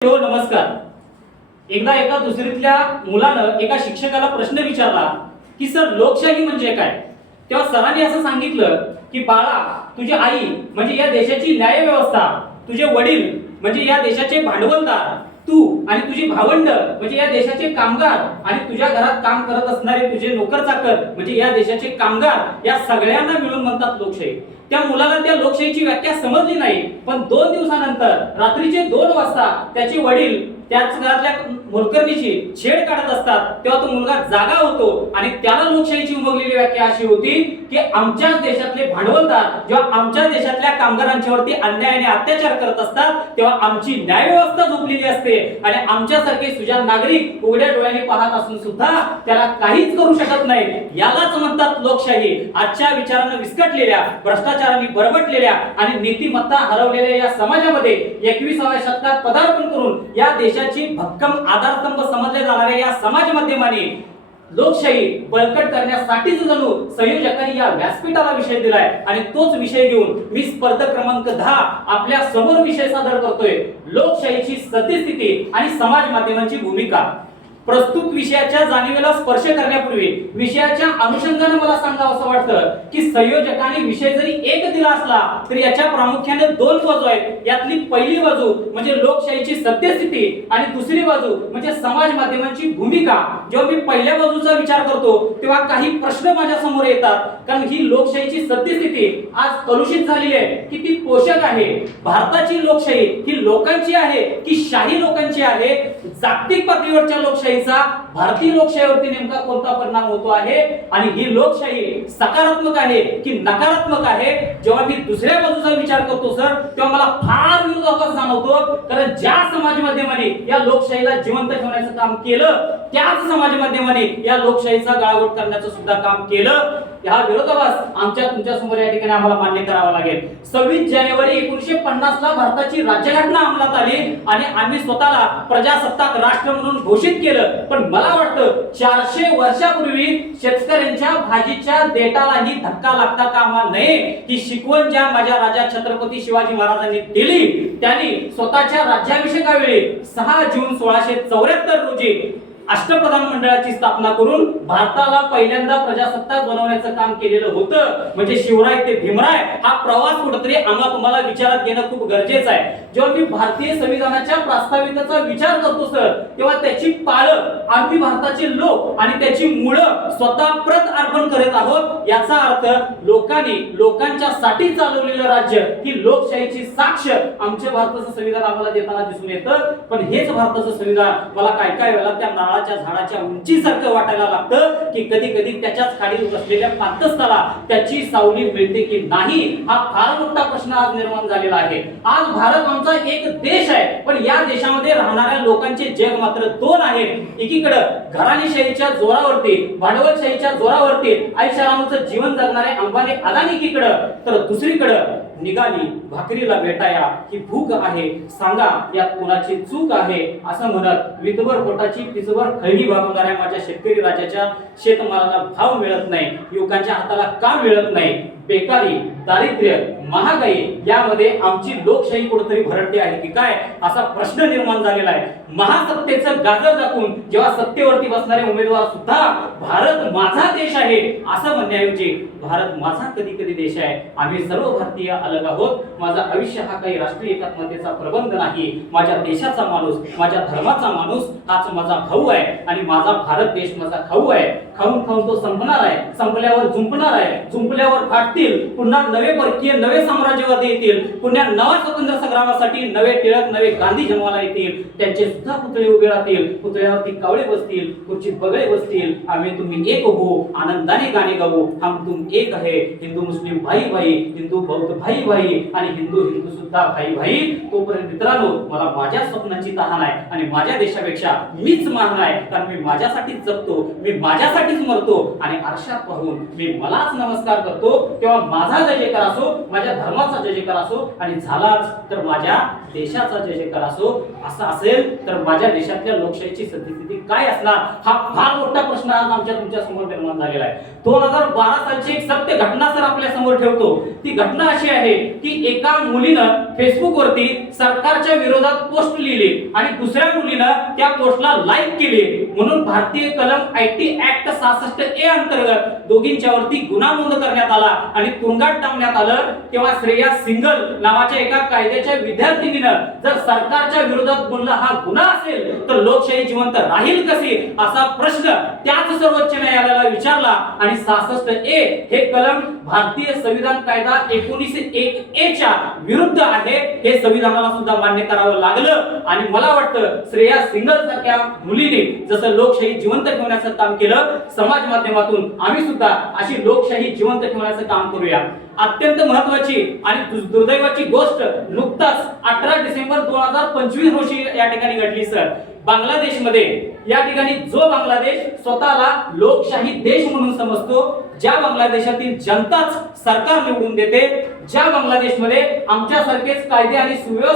हो नमस्कार। एकदा एका दुसरीतल्या मुलानं एका शिक्षकाला प्रश्न विचारला की सर लोकशाही म्हणजे काय। तेव्हा सरांनी असं सांगितलं की बाळा, तुझी आई म्हणजे या देशाची न्याय व्यवस्था, तुझे वडील म्हणजे या देशाचे भांडवलदार, तू आणि तुझी भावंड म्हणजे या देशाचे कामगार, आणि तुझ्या घरात काम करत असणारे तुझे नोकर चाकर म्हणजे या देशाचे कामगार, या सगळ्यांना मिळून म्हणतात लोकशाही। त्या मुलाला त्या लोकशाहीची व्याख्या समजली नाही, पण 2 दिवसानंतर रात्रीचे 2 वाजता त्याचे वडील त्याच घरातल्या मोलकरणीची छेड काढत असतात, तेव्हा तो मुलगा जागा होतो आणि त्याला लोकशाहीची उमगलेली व्याख्या अशी होती की आमच्याच देशातले भांडवलदार जेव्हा आमच्या देशातल्या कामगारांच्यावरती अन्यायाने अत्याचार करत असतात, तेव्हा आमची न्याय व्यवस्था झोपलेली असते आणि आमच्यासारखे सुजाण नागरिक उघड्या डोळ्यांनी पाहत असून सुद्धा त्याला काहीच करू शकत नाही। यालाच म्हणतात लोकशाही। आजच्या विचारांना विस्कटलेल्या, भ्रष्टाचाराने बरबटलेल्या आणि नीतिमत्ता हरवलेल्या या समाजामध्ये 21व्या शतकात पदार्पण करून या देशाची भक्कम आधारस्तंभ समजले जाणाऱ्या या समाज माध्यमाने लोकशाही बळकट करण्यासाठीच जणू संयोजकांनी या व्यासपीठाला विषय दिलाय आणि तोच विषय घेऊन मी स्पर्धक क्रमांक 10 आपल्या समोर विषय सादर करतोय, लोकशाहीची सद्यस्थिती आणि समाज माध्यमांची भूमिका। प्रस्तुत विषयाच्या जाणीवेला स्पर्श करण्यापूर्वी विषयाच्या अनुषंगाने मला सांगावं असं वाटतं की संयोजकांनी विषय जरी एक दिला असला तरी याच्या प्रामुख्याने 2 बाजू आहेत। यातली पहिली बाजू म्हणजे लोकशाहीची सद्यस्थिती आणि दुसरी बाजू म्हणजे समाज माध्यमांची भूमिका। जेव्हा मी पहिल्या बाजूचा विचार करतो तेव्हा काही प्रश्न माझ्या समोर येतात, कारण ही लोकशाहीची सद्यस्थिती आज कलुषित झालेली आहे की ती पोषक आहे। भारताची लोकशाही ही लोकांची आहे की शाही लोकांची आहे? जागतिक पातळीवरच्या लोकशाही भारतीय लोकशाहीवरती नेमका कोणता परिणाम होतो आहे आणि ही लोकशाही सकारात्मक आहे की नकारात्मक आहे? जेव्हा मी दुसऱ्या बाजूचा विचार करतो सर, तेव्हा मला फार विरोधाभास जाणवतो, कारण ज्या समाज माध्यमाने या लोकशाहीला जिवंत ठेवण्याचं काम केलं त्याच समाज माध्यमाने या लोकशाहीचा गाळवट करण्याचं सुद्धा काम केलं। हा विरोधाभास आमच्या तुमच्या समोर या ठिकाणी आम्हाला मान्य करावा लागेल। 26 जानेवारी 1950 ला भारताची राज्यघटना अंमलात आली आणि आम्ही स्वतःला प्रजासत्ताक राष्ट्र म्हणून घोषित केलं, पण मला वाटतं 400 वर्षापूर्वी शेतकऱ्यांच्या भाजीच्या देठालाही धक्का लागता कामा नये ही शिकवण ज्या माझ्या राजा छत्रपती शिवाजी महाराजांनी दिली, त्यांनी स्वतःच्या राज्याभिषेकावेळी 6 जून 1674 रोजी अष्टप्रधान मंडळाची स्थापना करून भारताला पहिल्यांदा प्रजासत्ताक बनवण्याचं काम केलेलं होतं। म्हणजे शिवराय ते भीमराय हा प्रवास कुठेतरी आम्हाला तुम्हाला विचारात घेणं खूप गरजेचं आहे। जेव्हा मी भारतीय संविधानाच्या प्रास्ताविकेचा विचार करतो सर, तेव्हा त्याची पाळं आम्ही भारताचे लोक आणि त्याची मुळं स्वतः प्रत अर्पण करत आहोत। याचा अर्थ लोकांनी लोकांच्यासाठी चालवलेलं राज्य ही लोकशाहीची साक्ष आमच्या भारताचं संविधान आम्हाला देताना दिसून येतं। पण हेच भारताचं संविधान मला काय काय वेळा त्या झाडाच्या उंचीसारखं वाटायला लागतं की कधी कधी त्याच्याच खाली बसलेल्या पातस्थळाला त्याची सावली मिळते की नाही, हा फार मोठा प्रश्न आज निर्माण झालेला आहे। आज भारत आमचा एक देश आहे, पण या देशामध्ये राहणाऱ्या लोकांचे जग मात्र 2 आहेत। एकीकडे घराणेशाहीच्या जोरावरती, भांडवलशाहीच्या जोरावरती ऐशारामाचं जीवन जगणारे अंबानी अदानी एकीकडे, तर दुसरीकडे निघाली भाकरीला भेटाया ही भूक आहे, सांगा यात कोणाची चूक आहे असं म्हणत विधवर पोटाची पिचवर खळगी भागवणाऱ्या माझ्या शेतकरी राजाच्या शेतमालाला भाव मिळत नाही, युवकांच्या हाताला काम मिळत नाही, बेकारी, दारिद्र्य, महागाई यामध्ये आमची लोकशाही कुठेतरी भरडते आहे की काय असा प्रश्न निर्माण झालेला आहे। महासत्तेचं गाजर दाखवून जेव्हा सत्तेवरती बसणारे उमेदवार सुद्धा भारत माझा देश आहे असं म्हणण्याऐवजी भारत माझा कधी कधी देश आहे, आम्ही सर्व भारतीय अलग आहोत, माझं आयुष्य हा काही राष्ट्रीय एकात्मतेचा प्रबंध नाही, माझ्या देशाचा माणूस, माझ्या धर्माचा माणूस हाच माझा भाऊ आहे आणि माझा भारत देश माझा खाऊ आहे। खाऊन खाऊन तो संपणार आहे, संपल्यावर झुंपणार आहे, झुंपल्यावर फाटतील, पुन्हा नवे परकीय नवे साम्राज्यवादी येतील, पुन्हा नवा स्वातंत्र्य संग्रामासाठी नवे टिळक नवे गांधी जन्माला येतील, त्यांचे सुद्धा पुतळे उभे राहतील, पुतळ्यावरती कावळे बसतील, खुर्चीत बगळे बसतील, आम्ही तुम्ही एक हो आनंदाने गाणे गाऊ, हम तुम एक है, हिंदू मुस्लिम भाई भाई, हिंदू बौद्ध भाई भाई आणि हिंदू हिंदू सुद्धा भाई भाई। तोपर्यंत मित्रांनो मला माझ्या स्वप्नांची तहान आहे आणि माझ्या देशापेक्षा मीच महान आहे, कारण मी माझ्यासाठीच जगतो, मी माझ्यासाठीच मरतो आणि आरशात पाहून मी मलाच नमस्कार करतो। तेव्हा माझा जय जयकार असो, माझ्या धर्माचा जय जयकार असो आणि झालाच तर माझ्या देशाचा जय जयकार असो। असं असेल तर माझ्या देशातल्या लोकशाहीची सद्यस्थिती काय असणार हा फार मोठा प्रश्न आज आमच्या तुमच्या समोर निर्माण झालेला आहे। 2012 सालची एक सत्य घटना सर आपल्या समोर ठेवतो। ती घटना अशी आहे की एका मुलीनं फेसबुक वरती सरकारच्या विरोधात पोस्ट लिहिली आणि दुसऱ्या मुलीनं त्या पोस्टला लाईक केली, म्हणून भारतीय कलम IT ऍक्ट 66A अंतर्गत दोघींच्या वरती गुन्हा नोंद करण्यात आला आणि तुरुंगात टाकण्यात आलं। तेव्हा श्रेया सिंगल नावाच्या एका कायद्याच्या विद्यार्थिनीनं जर सरकारच्या विरोधात बोलणं हा गुन्हा असेल तर लोकशाही जिवंत राहील कशी, असा प्रश्न त्याच सर्वोच्च न्यायालयाला विचारला आणि 66A हे कलम भारतीय संविधान कायदा 1901A च्या विरुद्ध आहे हे संविधानाला सुद्धा मान्य करावं लागलं। आणि मला वाटतं श्रेया सिंगल सारख्या मुलीने जसं लोकशाही जिवंत ठेवण्याचं काम केलं, समाज माध्यमातून आम्ही सुद्धा अशी लोकशाही जिवंत ठेवण्याचं काम करूया। अत्यंत महत्त्वाची आणि दुर्दैवाची गोष्ट नुकताच 18 डिसेंबर 2025 रोजी या ठिकाणी घडली सर। बांगलादेशमध्ये या ठिकाणी जो बांगलादेश स्वतःला लोकशाही देश म्हणून समजतो, ज्या बांगलादेशातील जनताच सरकार निवडून देते, ज्या बांगलादेशमध्ये आमच्यासारखेच कायदे आणि सुव्यवस्था